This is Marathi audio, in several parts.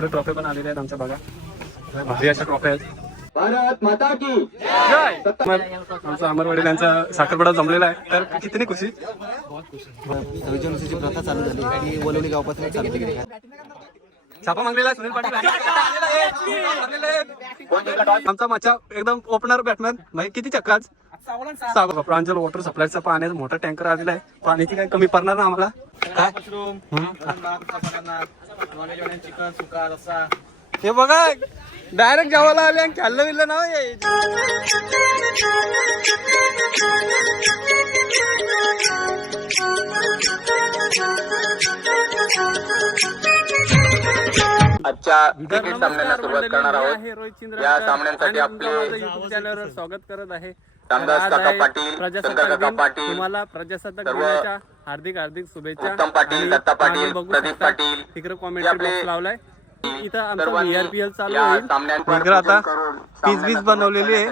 इकडे ट्रॉफी पण आलेल्या आहेत आमच्या बघा, भारी अशा ट्रॉफी आहेत. भारत माता की जय. आमचा अमरवाडी त्यांचा साखरपुडा जमलेला आहे, तर किती खुशी. 26 जानेवारीची प्रथा चालू झाली आणि वलवली गावापासून चालू झाली. छापा मागलेला सुनील पाटील आमचा मच्छा एकदम ओपनर बॅट्समॅन भाई. किती चक्काच प्रांजल वॉटर सप्लायचा पाण्याचा मोठा टँकर आलेला आहे. पाण्याची काही कमी पडणार ना आम्हाला. काय हे बघा डायरेक्ट जेवायला आले आणि खाल्लं बिल्लं ना. आजच्या क्रिकेट सामन्याला सुरुवात करणार आहोत. या सामन्यांसाठी आपले युट्यूब चॅनलवर स्वागत करत आहे. रामदास काका पाटील, शंकर काका पाटील, तुम्हाला प्रजासत्ताक दिनाच्या हार्दिक हार्दिक शुभेच्छा. उत्तम पाटील, दत्ता पाटील, बघू प्रदीप शकता, पाटील तिकडे कॉमेंट्री बॉक्स लावलाय. इथं आमचा VRPL चालू या होईल. सामन्यांवर इकडे आता करून पीच बनवलेली आहे.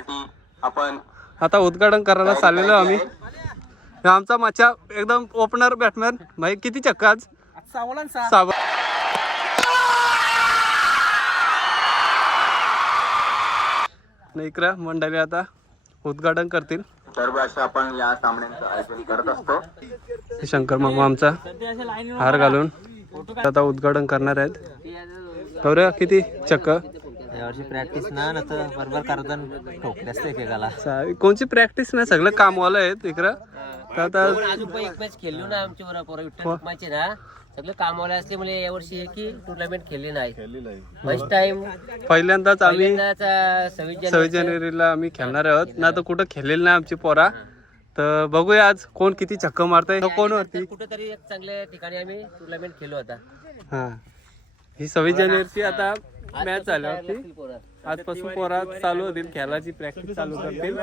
आपण आता उद्घाटन करायला चाललेलो आम्ही. हे आमचा मच्छा एकदम ओपनर बॅट्समॅन भाई. किती चक्का आज. इकडे मंडळी आता उद्घाटन करतील. सर्व अशा आपण या सामन्यांचं आयोजन करत असतो. शंकर मामा आमचा हार घालून आता उद्घाटन करणार आहेत. गौऱ्या किती चक्क यावर्षी प्रॅक्टिस ना तर बरोबर करतान ठोकले असते एकेकाला. कोणची प्रॅक्टिस नाही, सगळं कामवालं आहेत इकडं. तर आता अजून एक मॅच खेळलो ना आमच्या बरोबर विठ्ठल रुक्माचे ना सगळं कामवाले असल्यामुळे यावर्षी की टुर्नामेंट खेळली नाही. फर्स्ट टाइम पहिल्यांदाच आम्ही 26 जानेवारीला आम्ही खेळणार आहोत ना. तर कुठं खेळलेली नाही आमची पोरा. तर बघूया आज कोण किती चक्क मारताय. कोण वरती कुठेतरी एक चांगल्या ठिकाणी आम्ही टुर्नामेंट खेळलो होता. हा ही 26 जानेवारीची आता मॅच झाली होती. आजपासून पोरा चालू होतील खेळाची प्रॅक्टिस चालू करतील.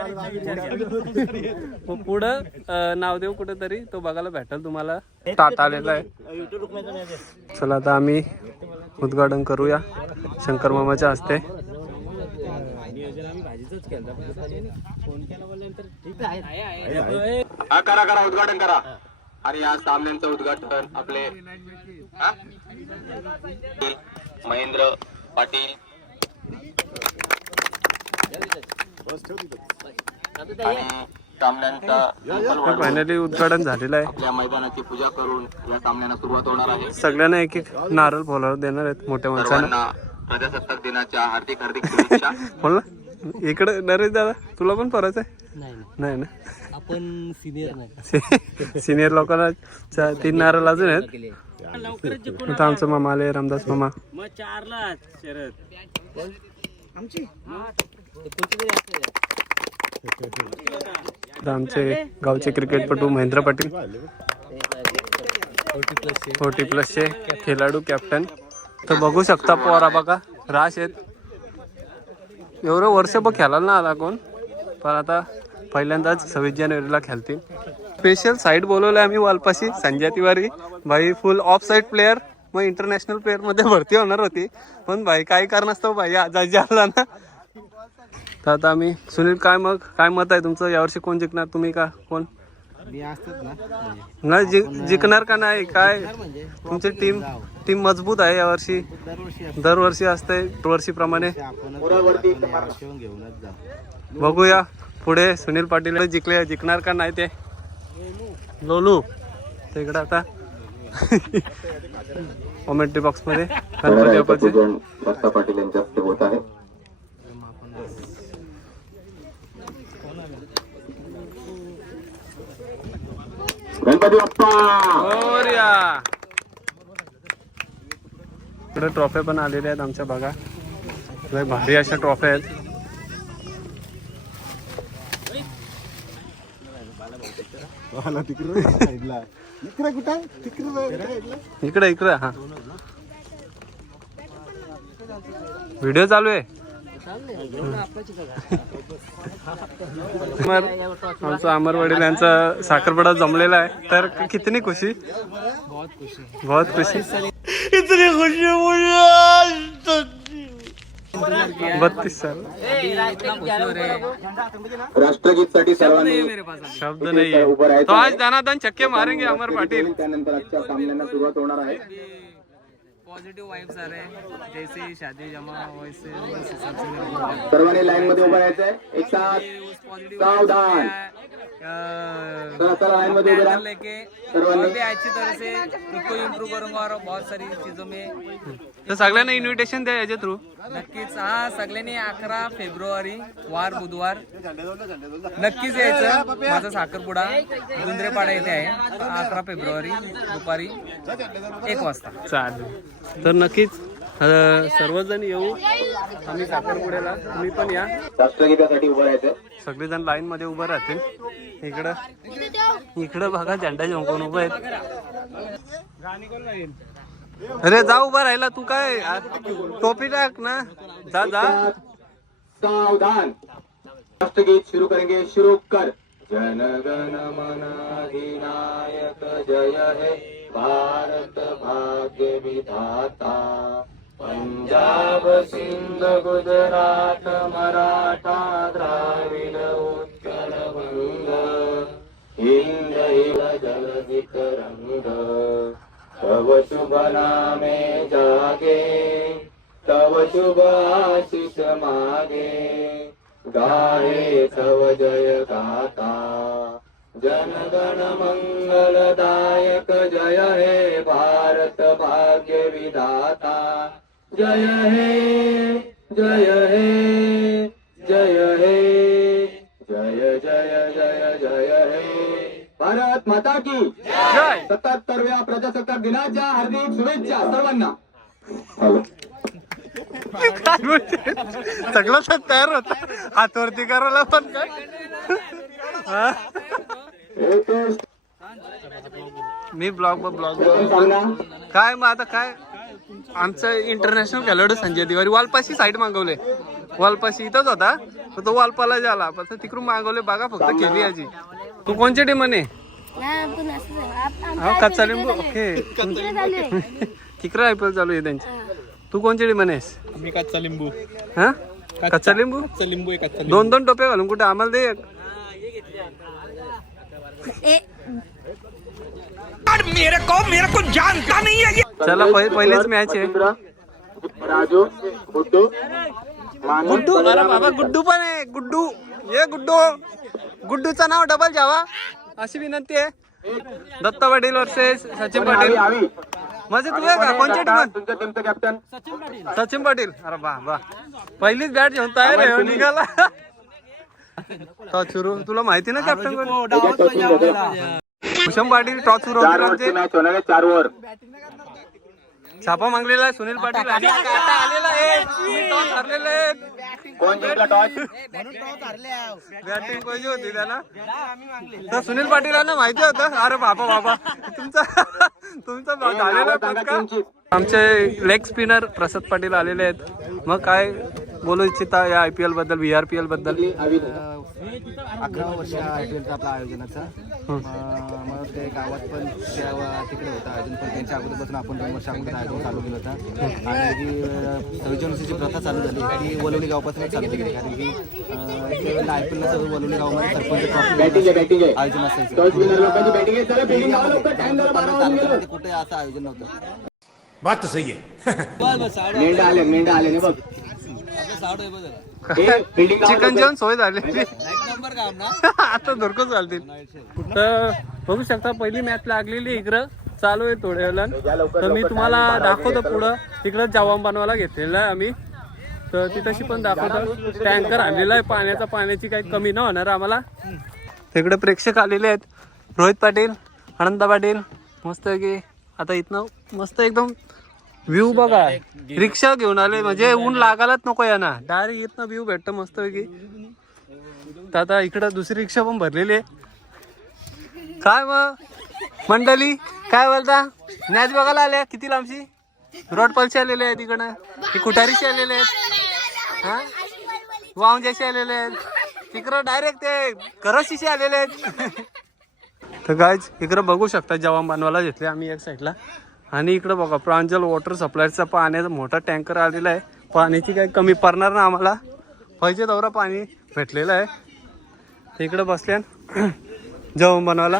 मग पुढं नावदेव कुठेतरी तो बघायला भेटेल तुम्हाला. टाटा आलेला आहे. चला आता आम्ही उद्घाटन करूया शंकर मामाच्या हस्ते. करा उद्घाटन करा. आणि या सामन्यांचं उद्घाटन आपले महेंद्र पाटील आणि सामन्यांचा फायनली उद्घाटन झालेलं आहे. आपल्या मैदानाची पूजा करून या सामन्यांना सुरुवात होणार आहे. सगळ्यांना एक एक नारळ फुलावर देणार आहेत मोठ्या माणसांना. सर्वांना प्रजासत्ताक दिनाच्या हार्दिक हार्दिक शुभेच्छा. बोल ना इकडे नरेश दादा तुला पण परायचं आहे. नाही ना आपण सिनियर नाही. सिनियर लोकांना 3 नारळ अजून आहेत. आता आमचं मामा आले रामदास मामा. मग 4ला शरद आमचे गावचे क्रिकेटपटू महेंद्र पाटील 40+ खेळाडू कॅप्टन. तर बघू शकता पोरा बघा राश आहेत. एवढं वर्ष बघ खेळायला ना आला कोण, पण आता पहिल्यांदाच 26 जानेवारीला खेळतील. स्पेशल साईड बोलवलं आम्ही वालपाशी. संजय तिवारी भाई फुल ऑफ साईड प्लेअर, मग इंटरनॅशनल प्लेअर मध्ये भरती होणार होती, पण भाई काही कारण असतं भाई आजाजी आला ना. तर आता आम्ही सुनील काय मत आहे तुमचं यावर्षी कोण जिंकणार. तुम्ही का कोण नाही जिंकणार का नाही काय. तुमची टीम मजबूत आहे यावर्षी. दरवर्षी असते वर्षीप्रमाणे. बघूया पुढे सुनील पाटील जिंकणार का नाही ते लोलू तिकडे आता कॉमेंट्री बॉक्स मध्ये गणपती दत्ता पाटील यांच्या हस्ते होत आहे. गणपती बाप्पा मोरया. इकडे ट्रॉफी पण आलेल्या आहेत आमच्या बघा. लय भारी अशा ट्रॉफी आहेत. इकडे हा व्हिडिओ चालू आहे. आमचा अमरवाडी यांचा साखरपुडा जमलेला आहे, तर किती खुशी. बहुत खुशी. इतनी खुशी मुझे 32 साल. राष्ट्रगीत साठी सर्वांनी शब्द नाही. तो आज दानादान छक्के मारेंगे अमर पाटील. त्यानंतर आजच्या सामन्यांना सुरुवात होणार आहे. पॉजिटिव वाइब्स आ रहे हैं, जैसे ही शादी जमा वैसे उस हिसाब से मेरे को सर्वांनी लाईन मध्ये उभं राहायचंय. एक साथ उस पॉजिटिव सावधान. लाईन मध्ये उभे राहा लेके सर्वांनी. और भी अच्छी तरह से खुद को इम्प्रूव करूंगा और बहुत सारी चीजों में तर सगळ्यांना इन्व्हिटेशन द्या याच्या थ्रू. नक्कीच. हा सगळ्यांनी 11 फेब्रुवारी वार बुधवार नक्कीच यायचं. माझा साखरपुडा गुंद्रेपाडा येथे आहे 11 फेब्रुवारी दुपारी 1 वाजता. चालेल. तर नक्कीच सर्वजण येऊ आम्ही साखरपुड्याला. तुम्ही पण या. राष्ट्रगीतासाठी उभं राहायचंय. सगळेजण लाईन मध्ये उभं राहतील. इकडं बघा झेंडा झोंकून उभं आहेत. अरे जा उभा राहिला तू काय टोपी टाक ना. जा जा. सावधान. राष्ट्रगीत शुरू करेंगे. शुरू कर. जन गण मन अधिनायक जय हे भारत भाग्य विधाता. पंजाब सिंध गुजरात मराठा द्राविड उत्कल वंग हिंद जलधि तरंग. तव शुभ नामे जागे तव शुभ आशीष मागे. गाहे तव जय गाथा. जन गण मंगलदायक जय हे भारत भाग्य विधाता. जय हे जय हे जय हे जय जय जय जय हे. भारत माता की जय. 77व्या प्रजासत्ताक दिनाच्या हार्दिक शुभेच्छा सर्वांना. सगळं तर तयार होत. हातवरती करायला पण काय. मी ब्लॉग काय मग आता काय आमचं इंटरनॅशनल खेळाडू संजय तिवारी वालपाशी साईड मागवले. वालपाशी इथंच होता तो वालपाला झाला पण तिकडून मागवले. बघा फक्त केली याची. तू कोणच्या टीमने. कच्चा लिंबू. ओके. तिकडे IPL चालू आहे त्यांची. तू कोणच्या टीमने आहेस. मी कच्चा लिंबू. हा कच्चा लिंबू. लिंबू आहे कच्चा. 2-2 टोपे घालून कुठे आम्हाला दे. चला पहिलेच मॅच आहे. राजू गुड्डू गुड्डू. अरे बाबा गुड्डू पण आहे. गुड्डू ये गुड्डू. गुड्डूचं नाव डबल घ्यावा अशी विनंती आहे. दत्त पाटील वर्सेस सचिन पाटील. म्हणजे तू आहे का कोणच्या टीम. तुमच्या टीमचं कॅप्टन सचिन पाटील. अरे वा पहिलीच बॅट घेऊन तयार आहे निघाला. टॉस सुरू. तुला माहिती ना कॅप्टन भूषण पाटील. टॉस सुरू होते. मॅच होणार आहे 4 ओव्हर. छापा मागलेला आहे सुनील पाटील. आलेला आहे. टॉस हरलेले आहेत. कोण जिंकला टॉस. बॅटिंग पाहिजे होती त्याला तर सुनील पाटीलांना माहिती होतं. अरे बाबा तुमचा झालेला का. आमचे लेग स्पिनर प्रसाद पाटील आलेले आहेत. मग काय बोलू इच्छिता या IPL बद्दल VRPL बद्दल. 11 वर्ष IPLचं आपलं आयोजनाचं. मग ते गावात पण तिकडे होतं आयोजन पण त्यांच्या अगोदरपासून आपण 2 वर्ष अगोदर आयोजन चालू केलं होतं. आणि जी 26 प्रथा चालू झाली ती वलवली गावापासून चालू केली. कारण की IPLला सगळं वलवली गावामध्ये सरपंच आयोजन असायचं. कुठे असं आयोजन नव्हतं. बात तो सही है. मेंढा आले बघ. चिकन जेवण सोय झालेली आता धुरकून चालतील. तर बघू शकता पहिली मॅच लागलेली इकडं चालू आहे थोड्या वेळा. तर मी तुम्हाला दाखवतो पुढं. तिकडं जवान बनवायला घेतलेला आहे आम्ही. तर तिथंशी पण दाखवतो. टँकर आणलेला आहे पाण्याचा. पाण्याची काही कमी न होणार आम्हाला. तिकडे प्रेक्षक आलेले आहेत. रोहित पाटील आनंद पाटील मस्त की. आता इथनं मस्त एकदम व्ह्यू बघा. रिक्षा घेऊन आले म्हणजे ऊन लागायलाच नको यांना. डायरेक्ट इथनं व्ह्यू भेटतं मस्त की. तर आता इकडं दुसरी रिक्षा पण भरलेली आहे. काय मग मंडळी काय बोलता. मॅच बघायला आल्या किती लांबची. रोड पलचे आलेले आहेत इकडं. की कुठारीशी आलेले आहेत. हा वावंजाशी आलेले आहेत. तिकडं डायरेक्ट ते करशीशी आलेले आहेत. तर गायज इकडं बघू शकता जवान बनवायला घेतले आम्ही एक साईडला. आणि इकडं बघा प्रांजल वॉटर सप्लायचा पाण्याचा मोठा टँकर आलेला आहे. पाण्याची काही कमी पडणार ना आम्हाला. पाहिजे तेवढा पाणी भेटलेलं आहे. इकडं बसल्या जवान बनवायला.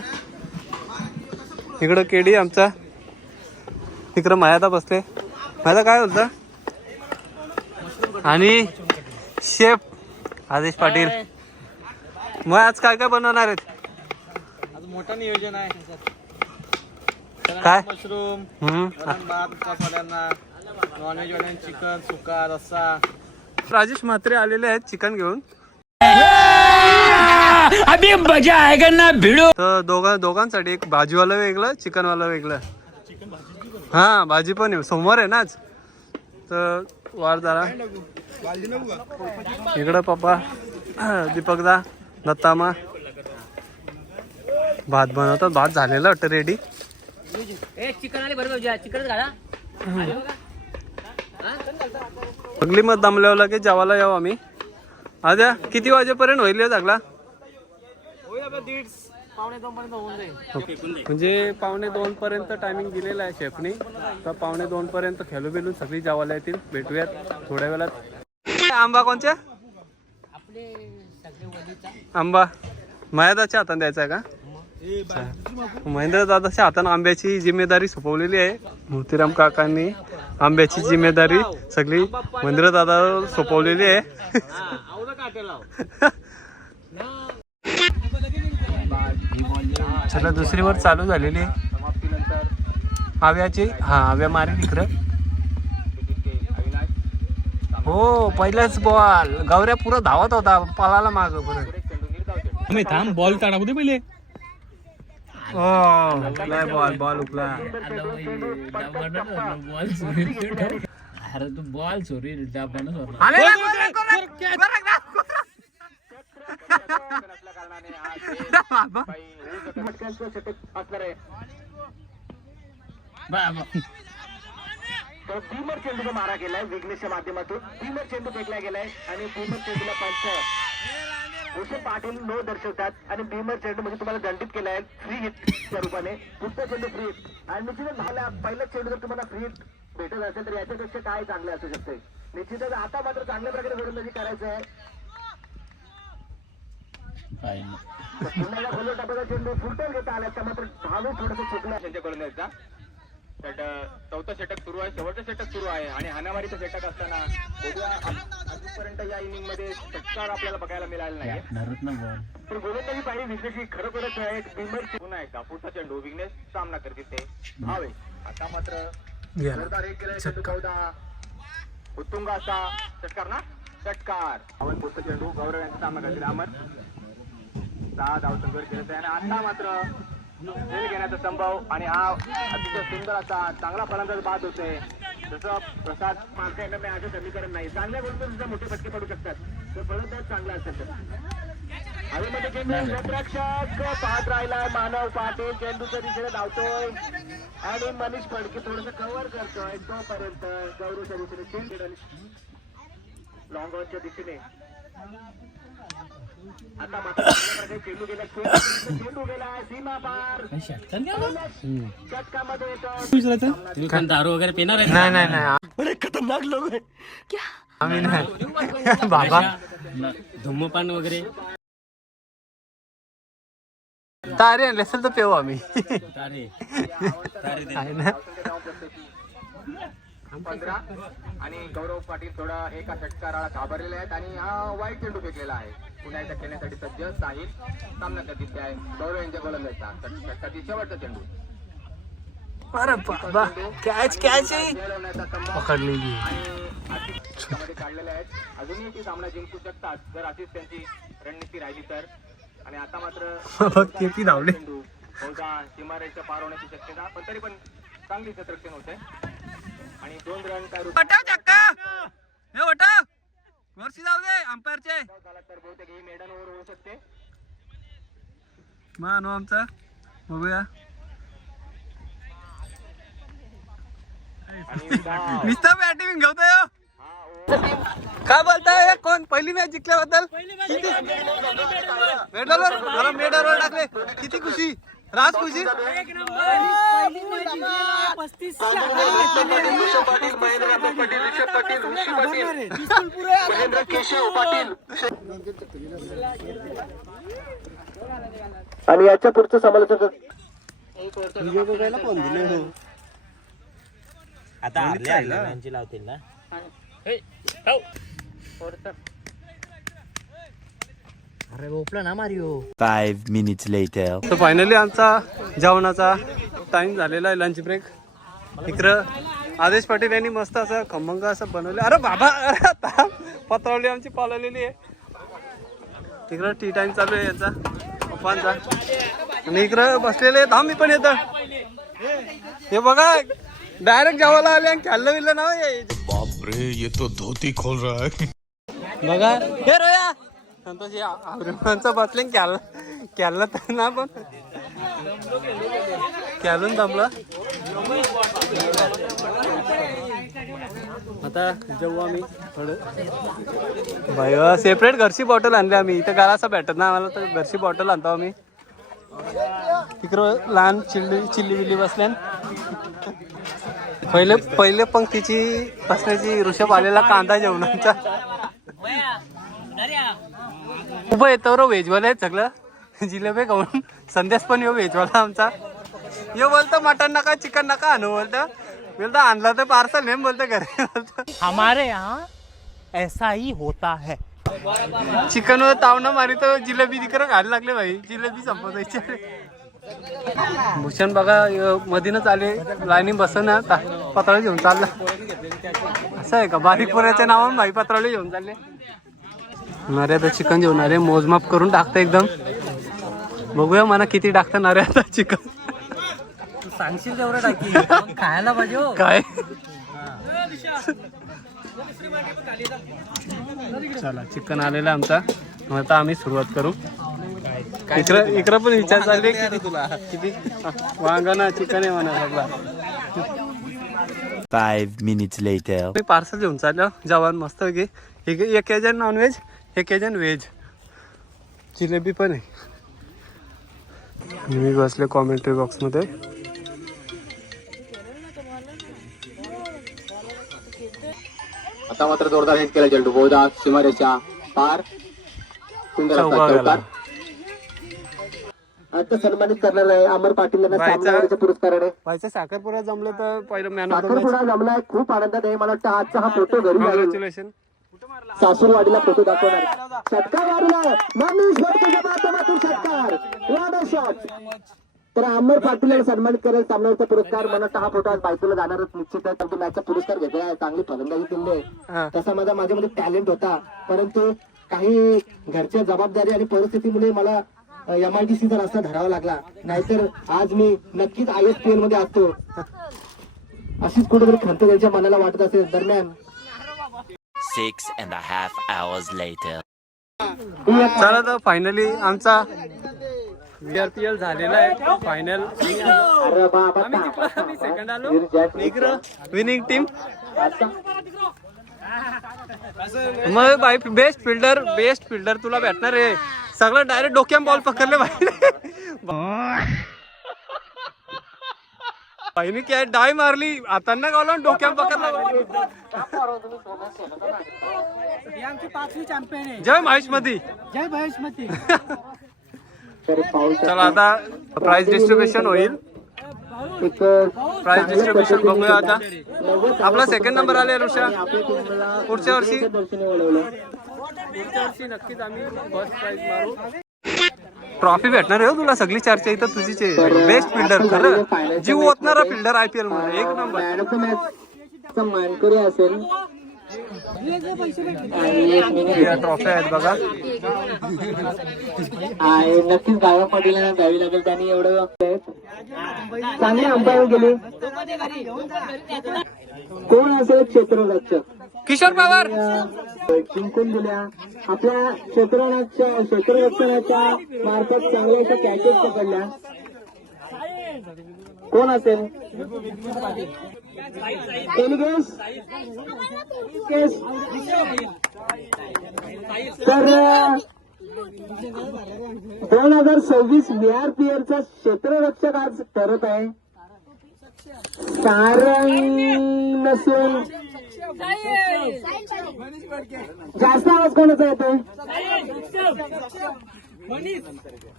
इकडं केडी आमचा. इकडं मयादा बसले. माझा काय बोलतं आणि शेफ आदेश पाटील. मग आज काय काय बनवणार आहेत? आज मोठं नियोजन आहे काय? मशरूम, हम्म. भात, मसाल्यांना, नॉनव्हेज वाल्यांना चिकन, सुका, रस्सा. राजेश म्हात्रे आलेले आहेत चिकन घेऊन. अभी मजा आएगा ना भिड़ो. तर दोघांसाठी एक भाजीवाला वेगळं चिकनवाला वेगळं. हा भाजी पण आहे, सोमवार आहे ना आज तर वार जरा. इकडं पप्पा दीपकदा दत्तामा भात बनवतात. भात झालेला वाटतं रेडी. चिकन आले बरोबर चिकनच घाला. सगळी मत दमल्यावला की जेवायला यावं आम्ही. आद्या किती वाजेपर्यंत होईल या सगळा? म्हणजे 1:45 पर्यंत टायमिंग दिलेला आहे शेफनी. तर 1:45 पर्यंत खेळू बिलून सगळी जेवायला येतील. भेटूयात थोड्या वेळात. आंबा कोणच्या? आंबा महेंद्राच्या हाताने द्यायचा आहे का? महेंद्र दादाच्या हाताने आंब्याची जिम्मेदारी सोपवलेली आहे. मोतीराम काकांनी आंब्याची जिम्मेदारी सगळी महेंद्र दादावर सोपवलेली आहे. चला दुसरी वर चालू झालेली आहे आव्याची. हा आव्या मारी इकडं. हो पहिलाच बॉल. गौऱ्या पुरा धावत होता पळाला माग परत. थांब बॉल टाकू दे पहिले. बॉल उकला. अरे तू बॉल चोरी भीमर चेंडूचा मारा केलाय विघ्नेशच्या माध्यमातून. भीमर चेंडू फेकला गेलाय आणि भीमर चेंडूला पंच भूषण पाटील नो दर्शवतात आणि भीमर चेंडू म्हणजे तुम्हाला दंडित केलाय फ्री हिटच्या रूपाने. पुढचा चेंडू फ्री हिट आणि निश्चितच झाला. पहिला चेंडू जर तुम्हाला फ्री हिट भेटत असेल तर याच्यापेक्षा काय चांगले असू शकते. निश्चितच आता मात्र चांगल्या प्रकारे गोलंदाजी करायचं आहे. पुन्हा खोलवर टाकायचा चेंडू फुलटॉल घेता आला त्या मात्र धावू थोडंसं चुकला त्यांच्या गोलंदाजीचा. चौथा षटक सुरू आहे, शेवटचं षटक सुरू आहे आणि हाणामारीचं षटक असताना आजपर्यंत या इनिंग मध्ये षटकार आपल्याला बघायला मिळाला नाही. पण गोलंदाजी पाहिजे विघ्नेशची खरोखरच आहे. भीमर पुन्हा एकदा पुढचा चेंडू विघ्नेश सामना करते ते हवे. आता मात्र जोरदार एक केलाय चेंडू चौदा उत्तुंग असा षटकार ना षटकार. आपण पुढचा चेंडू गौरव यांचा सामना करतील. अमर 6 धाव संघर्ष केला आणि आता मात्र खेळ घेण्याचा संभव आणि हा अतिशय सुंदर असा चांगला फलंदाज बाद होतोय. जसं प्रसाद मागच्या यांना असं समीकरण नाही. चांगल्या गोलंदाज सुद्धा मोठे फटके पडू शकतात तर फलंदाज चांगला असेल तर. हवेमध्ये चेंडू क्षेत्ररक्षक पाहत राहिलाय मानव पाटील. चेंडूच्या दिशेने धावतोय आणि मनीष फडके थोडस कव्हर करतोय तोपर्यंत गौरवच्या दिशेने चेंडू लॉंग ऑनच्या दिशेने. आता मात्र चेंडू गेला सीमा पार षटकामध्ये येतो. दारू वगैरे पिणार आहे? नाही नाही नाही खतरनाक लोक आम्ही नाही बाबा. धुम्मपान वगैरे तारे आणले असेल तर पेऊ आम्ही. तारे आहे ना. 15 आणि गौरव पाटील थोडा एका षटकाराला घाबरलेले आहेत आणि हा वाईट चेंडू फेकलेला आहे. पुन्हा एकदा खेळण्यासाठी सज्ज साहिल सामना करते आहे. गौरव यांच्या गोलंदाजीचा षटकातील शेवटचा चेंडू. अरे बाबा कॅच पकडली. काढलेले आहेत. अजूनही ती सामना जिंकू शकतात जर अशीच त्यांची रणनीती राहिली तर. आणि आता मात्र किती धावले. चेंडू बहुधा सीमारेषेच्या पार होण्याची शक्यता पण तरी पण चांगली क्षेत्ररक्षण होते आणि 2 रन काय वरची जाऊ दे अंपायरचे. झाला तर बहुतेक ही मेडन ओव्हर होऊ शकते. मानो आमचा बघूया. नुसतं बॅटिंग घेतोय. काय बोलताय कोण पहिली मॅच जिंकल्याबद्दल? मेडलवर मेडलवर टाकले. किती खुशी राज खुशी. आणि याच्या पुढचं समालोचक 5 minutes later. तर फायनली आमचा जेवणाचा टाइम झालेला आहे, लंच ब्रेक. इकडं आदेश पाटील यांनी मस्त असं खमंग असं बनवलं. अरे बाबा आता पत्रावली आमची पालवलेली आहे. इकडं टी टाइम चालू आहे याचा पप्पांचा. आणि इकडं बसलेले धाम मी पण येतं. हे बघा डायरेक्ट जेवायला आले आणि खाल्लं बिल्लं ना. बापरे, ये तो धोती खोल रहा है. बघा हे रोया संतोष आवरेमानचं बसले कॅलला तर ना पण कॅलून दमलं. आता जेव्हा आम्ही थोडं भाई सेपरेट घरची बॉटल आणली आम्ही. इथं घराचा भेटत ना आम्हाला, तर घरची बॉटल आणतो आम्ही. तिकडं लहान चिल्ली बिल्ली बसल्यान. पहिले पंक्तीची बसण्याची ऋषभ आलेला कांदा जेवणाचा उभं येतो रो. व्हेजवाला आहेत सगळं जिलेबी खाऊन. संदेश पण येऊ व्हेजवाला आमचा. यो बोलतो मटन नका चिकन नका आणू बोलतो आणला तर पार्सल नेम बोलतो घरी बोलतो. हमारे यहाँ ऐसा ही होता है. चिकन वर तावना मारी तर जिलेबी तिकडं खायला लागले भाई. जिलेबी संपवायची. भूषण बघा मधीनच आले लाईनी बसन पत्रावळी घेऊन चालला. असं आहे का बारीक पोऱ्याच्या नावानं भाई पत्रावळी घेऊन चालले. अरे आता चिकन जेवण अरे मोजमाप करून टाकतं एकदम. बघूया मला किती टाकतं अरे आता चिकन. सांगशील तेवढं टाकी खायला पाहिजे हो. काय चला चिकन आलेला आमचा. आता आम्ही सुरुवात करू. इकडं पण विचार चालले किती तुला किती वांगणा चिकन आहे म्हणा सगळा. 5 minutes later. मी पार्सल घेऊन चाललो जवान मस्त की. एक एजन नॉनव्हेज एक एजन व्हेज. जिलेबी पण आहे. मी बसले कॉमेंट्री बॉक्समध्ये. आता मात्र जोरदार हिट केला चेंडू बहुधा सीमारेषा पार. सुंदर असा चौकार. आता सन्मानित करणार आहे अमर पाटील यांना सामनावीराच्या पुरस्काराने. व्हायचं साखरपुरा जमलं तर पहिलं मॅन ऑफ द साखरपुडा जमलाय. खूप आनंदात आहे. मला वाटतं आजचा हा फोटो घरी जाईल. कॉंग्रॅच्युलेशन. सासूरवाडीला फोटो दाखवणार. षटकार मारला मनीष भटकेच्या माध्यमातून षटकार. What a shot. तर अमर पाटील यांना सन्मानित करेल सामनावीरचा पुरस्कार. मला वाटतं हा फोटो आज बायकोला जाणारच निश्चित आहे. तो मॅचचा पुरस्कार घेतला. चांगली फलंदाजी केली आहे. तसा माझ्यामध्ये टॅलेंट होता, परंतु काही घरच्या जबाबदारी आणि परिस्थितीमुळे मला MIDCचा रस्ता धरावा लागला. नाहीतर आज मी नक्कीच ISPL मध्ये असतो. अशीच कुठेतरी खंत त्यांच्या मनाला वाटत असेल. दरम्यान 6.5 hours later. चला तर फायनली आमचा VRPL झालेला आहे फायनल. आम्ही सेकंड आलो. इकडं विनिंग टीम. मग बाई बेस्ट फिल्डर तुला भेटणार आहे. सगळं डायरेक्ट डोक्यात बॉल पकडले बाईने काय डाय मारली हातांना गावला डोक्यात पकडला. आमची 5वी चॅम्पियन आहे. जय महेशमती. जय महेशमती. चला आता प्राइस डिस्ट्रीब्युशन होईल. प्राइस डिस्ट्रीब्युशन बघूया आता. आपला सेकंड नंबर आले ऋषा. पुढच्या वर्षी नक्कीच आम्ही फर्स्ट प्राइज मारू. ट्रॉफी भेटणार आहे तुला. सगळी चर्चा इथं तुझीच आहे. बेस्ट फिल्डर खरं जीव ओतणारा फिल्डर IPL मध्ये एक नंबर. मानकरी असेल. ट्रॉफी आहेत बघा. नक्कीच गावा पाटील द्यावी लागेल. त्यांनी एवढं चांगली अंपायर गेली. कोण असेल क्षेत्ररक्षक किशोर पवार जिंकून दिल्या. आपल्या क्षेत्ररक्षणाच्या मार्फत चांगल्या अशा कॅचेस पकडल्या. कोण असेल तर 2026 VRPL चा क्षेत्ररक्षक आज ठरत आहे. सारंग नसून जास्त आवाज कोणाचा येतो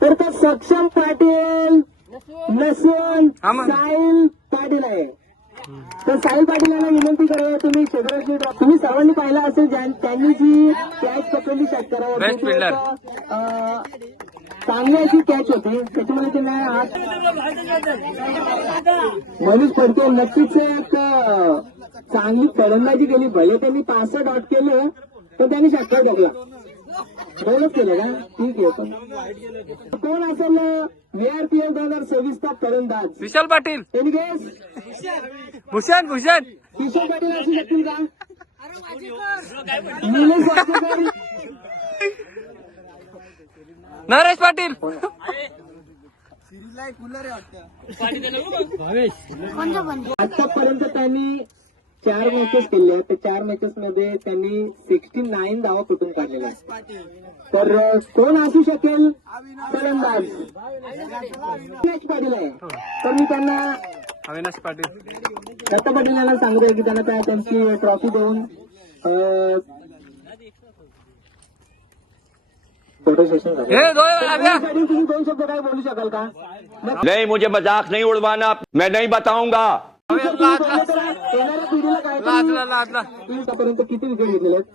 तर तो सक्षम पाटील नसून साहिल पाटील आहे. तर साहिल पाटील यांना विनंती करूया, तुम्ही क्षेत्ररक्षण तुम्ही सर्वांनी पाहिलं असेल, त्यांनी जी कॅच पकडली षटकारावर Best fielder. चांगली अशी कॅच होती, त्याच्यामुळे त्यांना हात मनीष फडके नक्कीच एक चांगली फलंदाजी केली. भले त्यांनी 65 डॉट केले पण त्यांनी षटकार टाकला. बोलच केलं का? ठीक आहे. पण कोण असेल VRPL 2026 चा फलंदाज? विशाल पाटील, त्यांनी गेस भूषण भूषण किशोर पाटील असू शकतील का? निलेश वाकेकर, नरेश पाटील, आतापर्यंत त्यांनी 4 मॅचेस केल्या. त्या 4 मॅचेस मध्ये त्यांनी 69 धावा कुठून काढलेल्या आहेत. तर कोण असू शकेल फलंदाज? अविनाश पाटील आहे. तर मी त्यांना अविनाश पाटील, दत्ता पाटील यांना सांगतोय की त्यांना त्यांची ट्रॉफी देऊन फोटो सेशन झालं. हे दोन तुम्ही 2 शब्द काय बोलू शकाल का? नहीं, मुझे मजाक नहीं उड़वाना, मैं नहीं बताऊंगा. येणाऱ्या पिढीला काय लादला आतापर्यंत किती विकेट घेतलेले आहेत?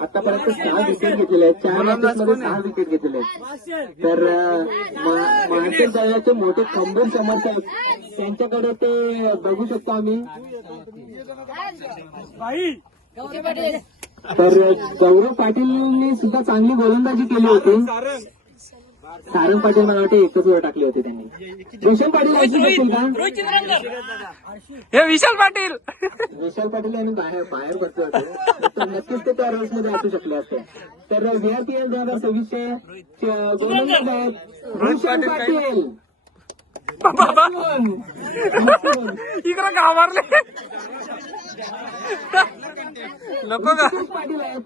आतापर्यंत 6 विकेट घेतलेले आहेत. 4 मॅचेसमध्ये 6 विकेट घेतलेले आहेत. तर महाराष्ट्र दलाचे मोठे खंबीर समर्थक आहेत, त्यांच्याकडे ते बघू शकतो आम्ही. तर गौरव पाटीलनी सुद्धा चांगली गोलंदाजी केली होती. सारंग पाटील मला वाटते एकच वर टाकले होते त्यांनी. भूषण पाटील असू शकतील का? हे विशाल पाटील, विशाल पाटील यांनी बाहेर बसले होते, तर नक्कीच ते त्या रेसमध्ये असू शकले असते. तर VRPL 2026 चे गोलंदाज आहेत भूषण पाटील. बाबा इकडं का मारले नको का? पाटील आहेत.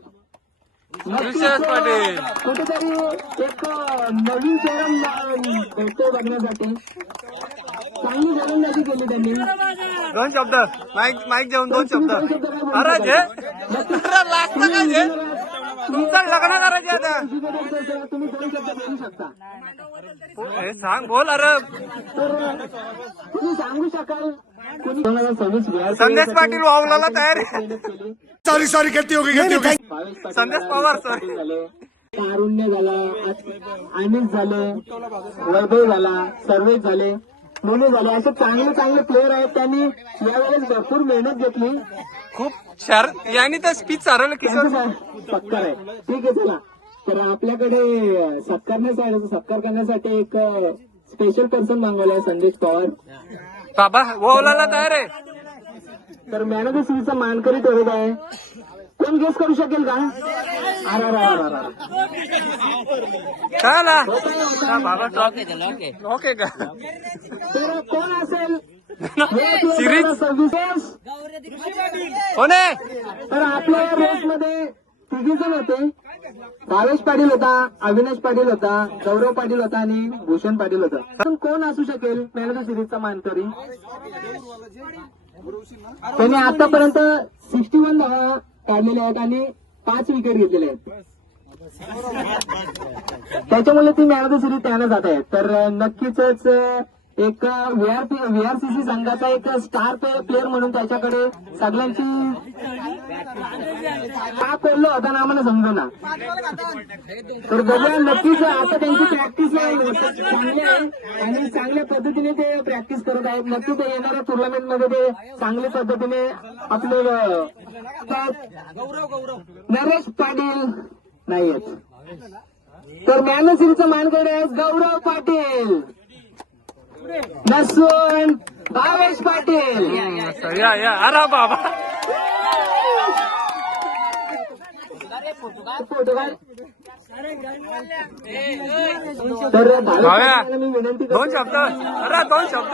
विशाल पाटील, कुठेतरी एक नवीन चेहरा भेटतोय बघण्यासाठी. चांगली गोलंदाजी केली त्यांनी. 2 शब्द माईक जेवून 2 शब्द. अरे जे लागतं का जे तुमचं लग्न करायचे आता? तुम्ही 2 शब्द बोलू शकता. हे सांग, बोल. अरे तर तुम्ही सांगू शकाल 2026 संदेश पाटील वावलाला तयार आहे. सॉरी गलती हो गई. संदेश पवार सर झाले, कारुण्य झाला, अनिल झालं, वैभव झाला, सर्वेश झाले, मोनू झाले, असे चांगले चांगले प्लेअर आहेत. त्यांनी यावेळेस भरपूर मेहनत घेतली. खूप शार यांनी तर स्पीच चालवलं किशोर. सत्कार आहे. ठीक आहे, चला. तर आपल्याकडे सत्कार करण्यासाठी एक स्पेशल पर्सन मागवलाय, संदेश पवार. बाबा वावलाला तयार आहे. तर मॅन ऑफ द सिरीजचा मानकरी ठरत आहे. कोण गेस करू शकेल का? काय आला बाबा? ओके का? तर कोण असेल सिरीज विशेष? कोण आहे? तर आपल्या रेसमध्ये 3 जण होते. भावेश पाटील होता, अविनाश पाटील होता, गौरव पाटील होता आणि भूषण पाटील होता. पण कोण असू शकेल मॅन ऑफ द सिरीजचा मानकरी? त्यांनी आतापर्यंत 61 धावा काढलेल्या आहेत आणि 5 विकेट घेतलेले आहेत. त्याच्यामुळे ती मॅन ऑफ द सिरीज त्यांना जात आहेत. तर नक्कीच एक VRCC संघाचा एक स्टार प्लेअर म्हणून त्याच्याकडे सगळ्यांची का कोल्लं होता ना आम्हाला समजेना. तर बघूया, नक्कीच आता त्यांची प्रॅक्टिस चांगली आहे आणि चांगल्या पद्धतीने ते प्रॅक्टिस करत आहेत. नक्कीच येणाऱ्या टुर्नामेंटमध्ये ते चांगल्या पद्धतीने आपले नरेश पाटील नाही आहेत. तर मॅन ऑफ द सिरीजचा मानकरी आहे गौरव पाटील नसून भावेश पाटील. या अरे बाबा तर भाव्या, मी विनंती 2 शब्द. अरे 2 शब्द.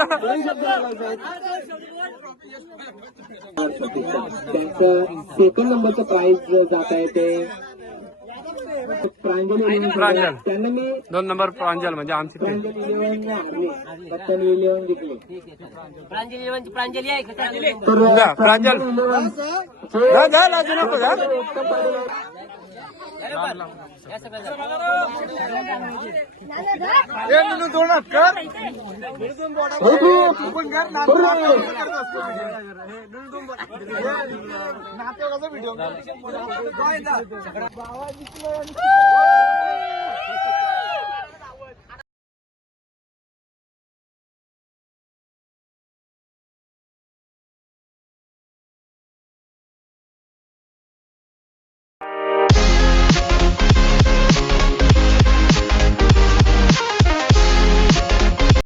त्यांचं 2nd नंबरचं प्राइज जात आहे ते प्रांजल. त्यांना मी 2 नंबर प्रांजल म्हणजे आमची टीम. प्रांजल 11 हरली, पत्तन 11 जिंकले. प्रांजली आहे तर प्रांजल. 11 जा, लाजू नको जा. उत्तम पाटील या सगळ्या व्हिडिओ